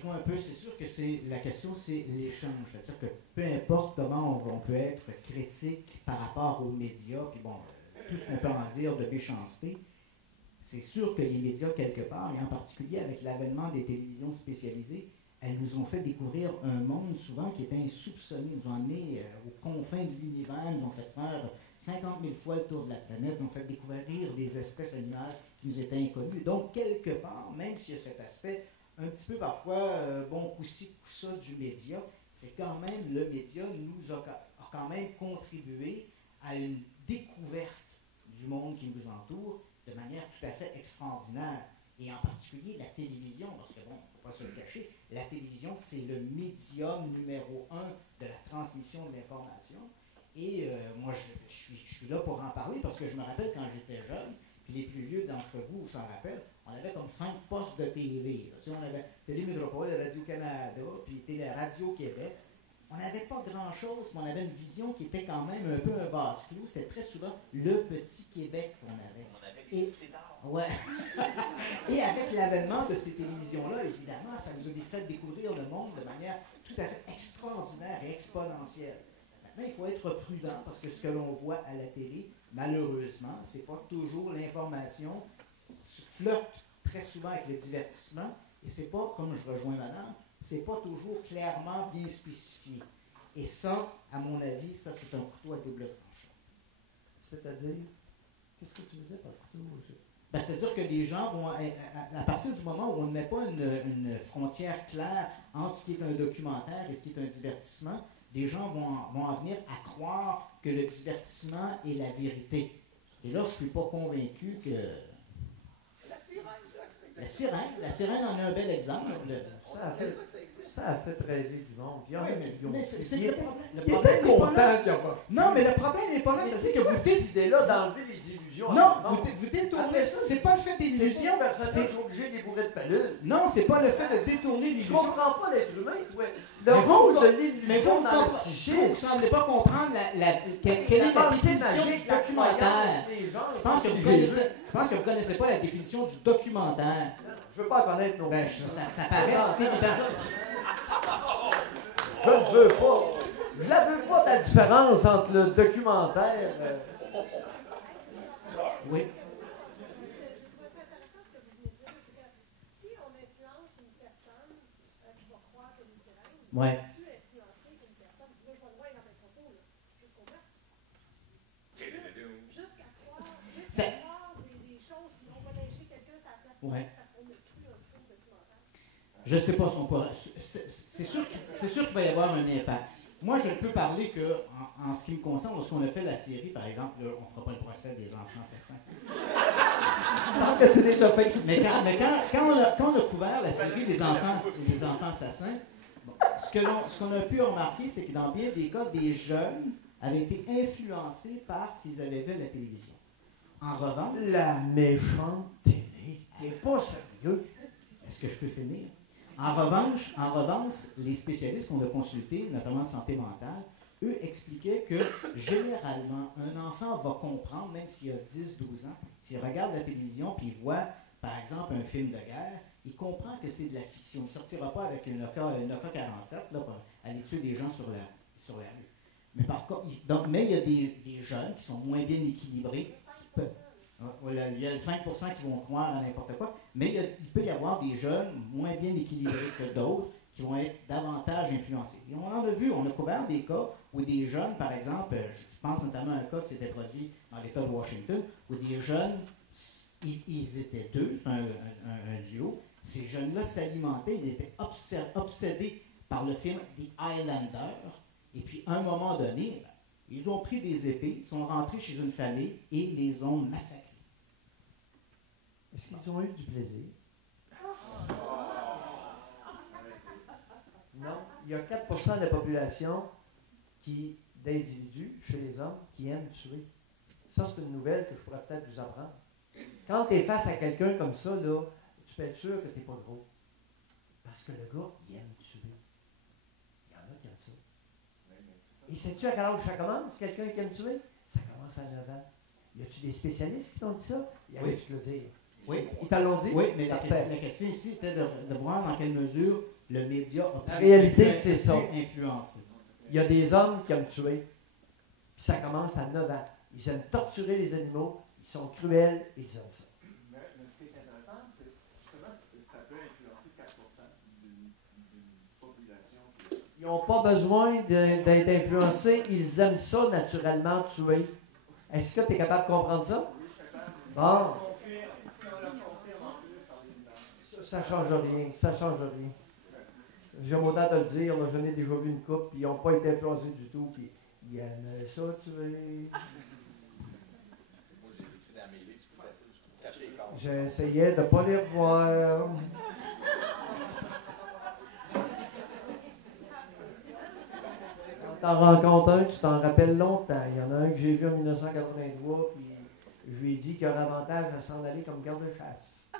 rejoins un peu. C'est sûr que la question, c'est l'échange. C'est-à-dire que peu importe comment on peut être critique par rapport aux médias, puis bon, tout ce qu'on peut en dire de méchanceté, c'est sûr que les médias, quelque part, et en particulier avec l'avènement des télévisions spécialisées, elles nous ont fait découvrir un monde souvent qui était insoupçonné. Ils nous ont amenés aux confins de l'univers, nous ont fait faire 50 000 fois le tour de la planète, nous ont fait découvrir des espèces animales qui nous étaient inconnues. Donc, quelque part, même s'il y a cet aspect un petit peu parfois, bon, coup-ci, coup-ça du média, c'est quand même, le média nous a quand même contribué à une découverte du monde qui nous entoure de manière tout à fait extraordinaire. Et en particulier la télévision, parce que bon, il ne faut pas se le cacher, la télévision, c'est le médium numéro 1 de la transmission de l'information. Et moi, je suis là pour en parler parce que je me rappelle quand j'étais jeune, puis les plus vieux d'entre vous s'en rappellent, on avait comme 5 postes de télé. Tu sais, on avait Télémétropole, Radio-Canada, puis Télé Radio-Québec. On n'avait pas grand-chose, mais on avait une vision qui était quand même un peu un vase clos. C'était très souvent le petit Québec qu'on avait. On avait des cités d'or. Ouais. Et avec l'avènement de ces télévisions-là, évidemment, ça nous a fait découvrir le monde de manière tout à fait extraordinaire et exponentielle. Maintenant, il faut être prudent parce que ce que l'on voit à la télé, malheureusement, c'est pas toujours l'information, flirte très souvent avec le divertissement et c'est pas, comme je rejoins madame, c'est pas toujours clairement bien spécifié. Et ça, à mon avis, ça c'est un couteau à double tranchant. C'est-à-dire, qu'est-ce que tu veux dire par couteau? Ben, c'est-à-dire que les gens vont, à partir du moment où on ne met pas une frontière claire entre ce qui est un documentaire et ce qui est un divertissement, les gens vont en venir à croire que le divertissement est la vérité. Et là, je ne suis pas convaincu que... La sirène en est un bel exemple. Ça a fait raiser du monde. Puis, mais c'est le problème. Le Il problème était n'est pas content là. qu'il n'y a pas. Non, mais le problème n'est pas là. C'est que vous cette idée-là d'enlever les illusions. Non, vous détournez ça. C'est pas le fait des C'est illusions. un personnage obligé des bourrées de pellules. Non, c'est pas le fait de détourner Je l'illusion. comprends pas l'être humain, toi. Mais Le rôle vous, de mais vous, l'illusion dans le psychisme. vous ne semblez pas comprendre quelle est la définition du documentaire. Je pense que vous ne connaissez pas la définition du documentaire. Je veux pas connaître non plus. Ben, ça paraît évident. Je ne veux pas. Je la veux pas, ta différence entre le documentaire. Oui. Ouais. Ouais. Je ne sais pas son pas. C'est sûr qu'il va y avoir un impact. Moi, je ne peux parler que en ce qui me concerne, lorsqu'on a fait la série, par exemple, là, on ne fera pas le procès des enfants assassins. Je pense que c'est déjà fait. Mais quand on a couvert la série des enfants assassins, bon, ce qu'on a pu remarquer, c'est que dans bien des cas, des jeunes avaient été influencés par ce qu'ils avaient vu à la télévision. En revanche... La méchante télé. T'es pas sérieux. Est-ce que je peux finir? En revanche, les spécialistes qu'on a consultés, notamment en santé mentale, eux expliquaient que généralement, un enfant va comprendre, même s'il a 10-12 ans, s'il regarde la télévision puis il voit, par exemple, un film de guerre, il comprend que c'est de la fiction. Il ne sortira pas avec une AK-47 là, pour aller tuer des gens sur la rue. Mais par contre, mais il y a des jeunes qui sont moins bien équilibrés, qui peuvent... Il y a les 5% qui vont croire à n'importe quoi, mais il peut y avoir des jeunes moins bien équilibrés que d'autres qui vont être davantage influencés. Et on en a vu, on a couvert des cas où des jeunes, par exemple, je pense notamment à un cas qui s'était produit dans l'État de Washington, où des jeunes, ils étaient deux, un duo, ces jeunes-là s'alimentaient, ils étaient obsédés par le film The Highlander, et puis à un moment donné, ils ont pris des épées, ils sont rentrés chez une famille et les ont massacrés. Est-ce qu'ils ont eu du plaisir? Non. Il y a 4% de la population d'individus chez les hommes qui aiment tuer. Ça, c'est une nouvelle que je pourrais peut-être vous apprendre. Quand tu es face à quelqu'un comme ça, là, tu peux être sûr que tu n'es pas drôle. Parce que le gars, il aime tuer. Il y en a qui aiment ça. Et sais-tu à quel âge ça commence, quelqu'un qui aime tuer? Ça commence à 9 ans. Y a-tu des spécialistes qui t'ont dit ça? Il y a Oui. tu le dire. Oui, Ils te l'ont dit? oui, mais Parfait. la question ici était de voir dans quelle mesure le média a pu, La réalité, pu- c'est pu ça. influencer. Il y a des hommes qui aiment tuer, puis ça commence à 9 ans. Ils aiment torturer les animaux, ils sont cruels, et ils aiment ça. Mais ce qui est intéressant, c'est justement, ça peut influencer 4% d'une population. Ils n'ont pas besoin d'être influencés, ils aiment ça naturellement, tuer. Est-ce que tu es capable de comprendre ça? Oui, je suis capable. Mais Bon. si on leur confirme en plus, on les identifie. Ça ne change rien, ça change rien. J'aime autant te le dire, là, j'en ai déjà vu une couple, puis ils n'ont pas été influencés du tout, puis ils aimaient ça tuer. Moi, j'ai écrit dans mes livres, c'est plus facile, je trouve, cacher les corps. J'essayais de ne pas les revoir. Quand t'en rencontres un, tu t'en rappelles longtemps. Il y en a un que j'ai vu en 1983, puis je lui ai dit qu'il y aurait avantage à s'en aller comme garde-chasse.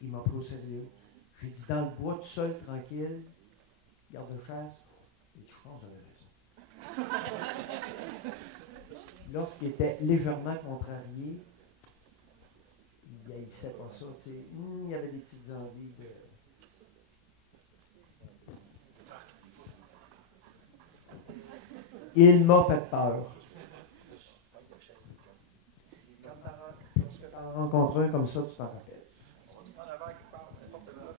Il m'a pris au sérieux. J'ai dit dans le bois tout seul, tranquille, garde-chasse. Et je pense que j'avais raison. Lorsqu'il était légèrement contrarié, il haïssait pas ça. Il y avait des petites envies de. Il m'a fait peur. Lorsque tu en rencontres un comme ça, tu t'en rappelles.